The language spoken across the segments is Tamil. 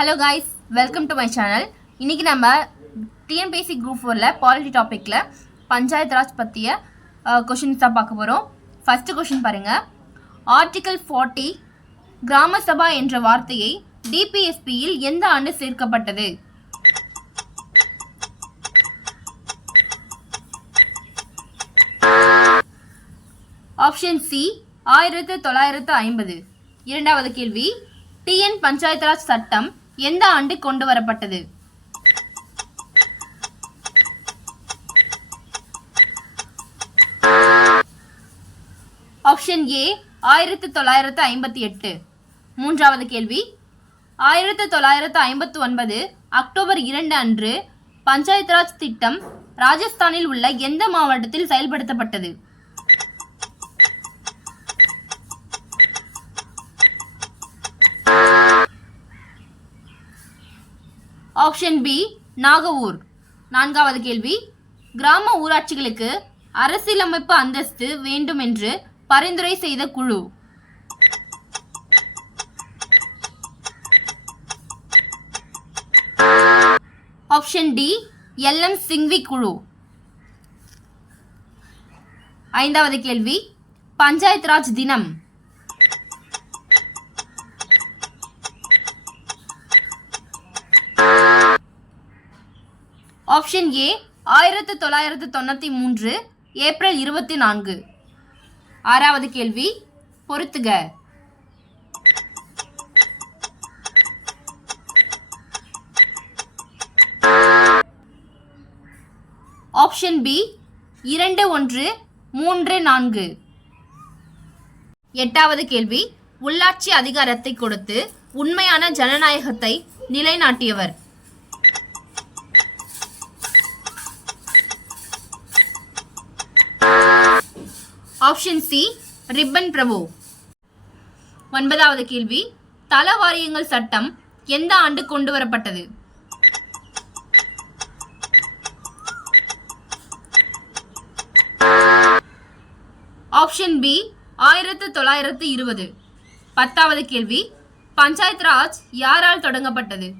Hello guys welcome to my channel இன்றைக்கி நம்ம டிஎன்பிஎஸ்சி குரூப் ஃபோரில் பாலிட்டி டாப்பிக்கில் பஞ்சாயத்து ராஜ் பற்றிய கொஷின்ஸ் தான் பார்க்க போகிறோம் ஃபஸ்ட்டு கொஷின் பாருங்கள் ஆர்டிகல் ஃபார்ட்டி கிராம சபா என்ற வார்த்தையை டிபிஎஸ்பியில் எந்த ஆண்டு சேர்க்கப்பட்டது? ஆப்ஷன் சி ஆயிரத்து தொள்ளாயிரத்து ஐம்பது. இரண்டாவது கேள்வி டிஎன் பஞ்சாயத்து ராஜ் சட்டம் எந்த ஆண்டு கொண்டு வரப்பட்டது? ஆப்ஷன் ஏ ஆயிரத்து தொள்ளாயிரத்து ஐம்பத்தி எட்டு. மூன்றாவது கேள்வி. ஆயிரத்து தொள்ளாயிரத்து ஐம்பத்து ஒன்பது அக்டோபர் இரண்டு அன்று பஞ்சாயத்து ராஜ் திட்டம் ராஜஸ்தானில் உள்ள எந்த மாவட்டத்தில் செயல்படுத்தப்பட்டது? ஆப்ஷன் பி நாகவூர் நான்காவது கேள்வி. கிராம ஊராட்சிகளுக்கு அரசியலமைப்பு அந்தஸ்து வேண்டும் என்று பரிந்துரை செய்த குழு. ஆப்ஷன் டி எல்எம் சிங்வி குழு. ஐந்தாவது கேள்வி. பஞ்சாயத் ராஜ் தினம். ஆப்ஷன் ஏ ஆயிரத்து தொள்ளாயிரத்து தொண்ணூற்றி மூன்று ஏப்ரல் இருபத்தி நான்கு. ஆறாவது கேள்வி பொறுத்துக. ஆப்ஷன் பி இரண்டு ஒன்று மூன்று நான்கு. எட்டாவது கேள்வி உள்ளாட்சி அதிகாரத்தை கொடுத்து உண்மையான ஜனநாயகத்தை நிலைநாட்டியவர். ஆப்ஷன் சி ரிப்பன் பிரபு. ஒன்பதாவது கேள்வி. தல வாரியங்கள் சட்டம் எந்த ஆண்டு கொண்டு வரப்பட்டது? ஆப்ஷன் பி ஆயிரத்து தொள்ளாயிரத்து இருபது. பத்தாவது கேள்வி. பஞ்சாயத் ராஜ் யாரால் தொடங்கப்பட்டது?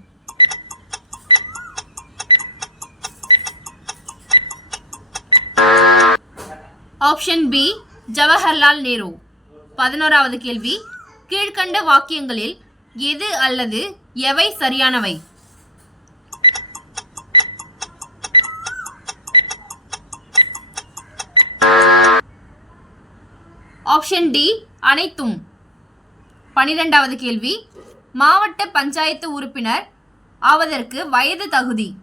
Option B Jawaharlal Nehru. பதினோராவது கேள்வி. கீழ்கண்ட வாக்கியங்களில் எது அல்லது எவை சரியானவை? ஆப்ஷன் டி அனைத்தும். பனிரெண்டாவது கேள்வி. மாவட்ட பஞ்சாயத்து உறுப்பினர் ஆவதற்கு வயது தகுதி.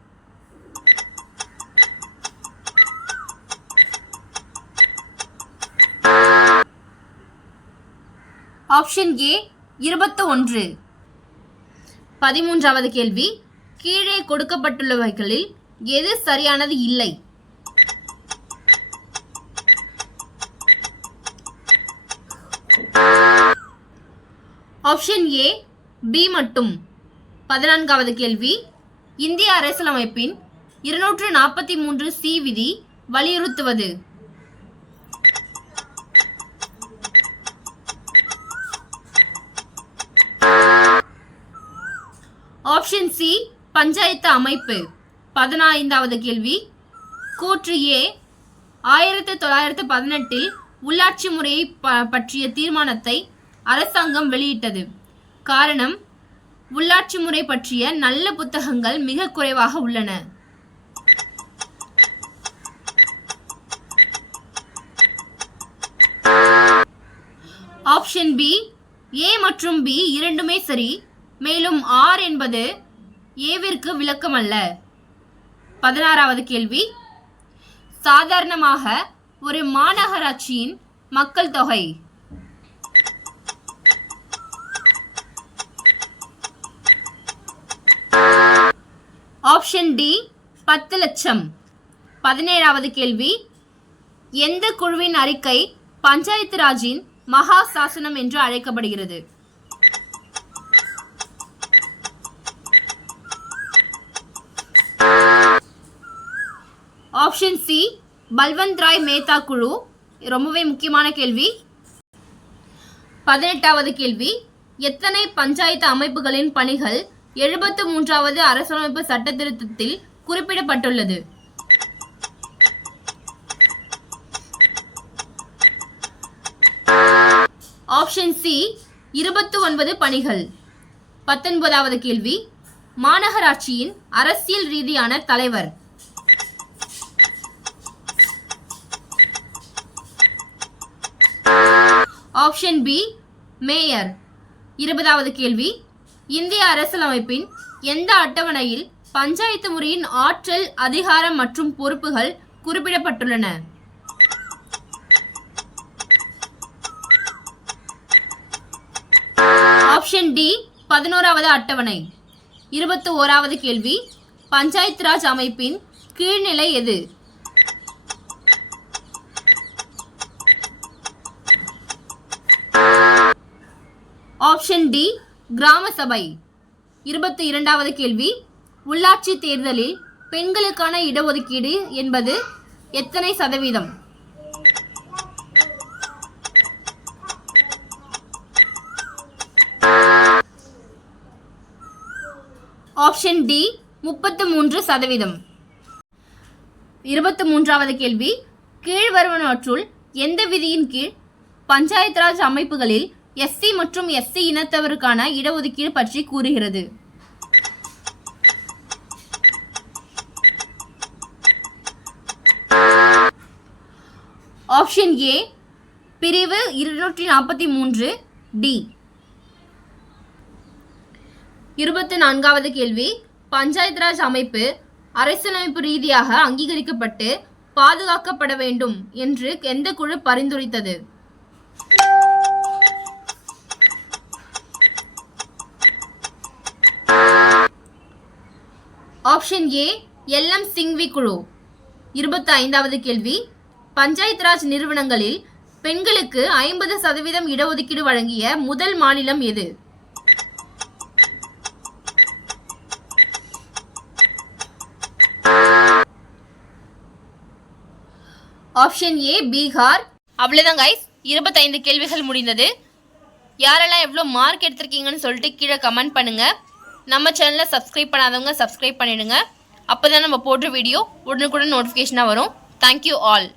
ஆப்ஷன் ஏ இருபத்து ஒன்று பதிமூன்றாவது கேள்வி கீழே கொடுக்கப்பட்டுள்ளவைகளில் எது சரியானது இல்லை? ஆப்ஷன் ஏ பி மட்டும். பதினான்காவது கேள்வி இந்திய அரசியலமைப்பின் இருநூற்று நாற்பத்தி மூன்று சி விதி வலியுறுத்துவது. ஆப்ஷன் சி பஞ்சாயத்து அமைப்பு. பதினைந்தாவது கேள்வி. கூற்று ஏ ஆயிரத்தி தொள்ளாயிரத்து பதினெட்டில் உள்ளாட்சி முறையை ப பற்றிய தீர்மானத்தை அரசாங்கம் வெளியிட்டது. காரணம் உள்ளாட்சி முறை பற்றிய நல்ல புத்தகங்கள் மிக குறைவாக உள்ளன. ஆப்ஷன் பி ஏ மற்றும் பி இரண்டுமே சரி. மேலும் ஆர் என்பது ஏவிற்கு விளக்கம் அல்ல பதினாறாவது கேள்வி. சாதாரணமாக ஒரு மாநகராட்சியின் மக்கள் தொகை. ஆப்ஷன் டி பத்து லட்சம். பதினேழாவது கேள்வி. எந்த குழுவின் அறிக்கை பஞ்சாயத்து ராஜின் மகா சாசனம் என்று அழைக்கப்படுகிறது? ஆப்ஷன் சி பல்வந்த் ராய் மேத்தா குழு ரொம்பவே முக்கியமான கேள்வி. பதினெட்டாவது கேள்வி எத்தனை பஞ்சாயத்து அமைப்புகளின் பணிகள் எழுபத்து மூன்றாவது அரசமைப்பு சட்ட திருத்தத்தில் குறிப்பிடப்பட்டுள்ளது? ஆப்ஷன் சி இருபத்து ஒன்பது பணிகள். பத்தொன்பதாவது கேள்வி மாநகராட்சியின் அரசியல் ரீதியான தலைவர். ஆப்ஷன் பி மேயர் இருபதாவது கேள்வி. இந்திய அரசியலமைப்பின் எந்த அட்டவணையில் பஞ்சாயத்து முறையின் ஆற்றல் அதிகாரம் மற்றும் பொறுப்புகள் குறிப்பிடப்பட்டுள்ளன? ஆப்ஷன் டி பதினோராவது அட்டவணை. இருபத்தி ஓராவது கேள்வி. பஞ்சாயத்து ராஜ் அமைப்பின் கீழ்நிலை எது? ஆப்ஷன் டி கிராம சபை. இருபத்தி இரண்டாவது கேள்வி. உள்ளாட்சி தேர்தலில் பெண்களுக்கான இடஒதுக்கீடு என்பது எத்தனை சதவீதம்? ஆப்ஷன் டி முப்பத்து மூன்று சதவீதம். இருபத்தி மூன்றாவது கேள்வி. கீழ்வருவனவற்றுள் எந்த விதியின் கீழ் பஞ்சாயத்து ராஜ் அமைப்புகளில் எஸ்சி மற்றும் எஸ்சி இனத்தவருக்கான இடஒதுக்கீடு பற்றி கூறுகிறது. ஆப்ஷன் ஏ பிரிவு இருநூற்றி நாற்பத்தி மூன்று டி. இருபத்தி நான்காவது கேள்வி. பஞ்சாயத்து ராஜ் அமைப்பு அரசியலமைப்பு ரீதியாக அங்கீகரிக்கப்பட்டு பாதுகாக்கப்பட வேண்டும் என்று எந்த குழு பரிந்துரைத்தது? ஆப்ஷன் ஏ எல்எம் சிங்வி குழு. இருபத்தி ஐந்தாவது கேள்வி. பஞ்சாயத்து ராஜ் நிறுவனங்களில் பெண்களுக்கு ஐம்பது சதவீதம் இடஒதுக்கீடு வழங்கிய முதல் மாநிலம் எது? Option A Bihar. அவ்வளோதான் கைஸ் இருபத்தைந்து கேள்விகள் முடிந்தது. யாரெல்லாம் எவ்வளோ மார்க் எடுத்திருக்கீங்கன்னு சொல்லிட்டு கீழே கமெண்ட் பண்ணுங்கள் நம்ம சேனலை சப்ஸ்கிரைப் பண்ணாதவங்க சப்ஸ்கிரைப் பண்ணிடுங்க. அப்போ தான் நம்ம போடுற வீடியோ உடனுக்குடன் நோட்டிஃபிகேஷனாக வரும். Thank you all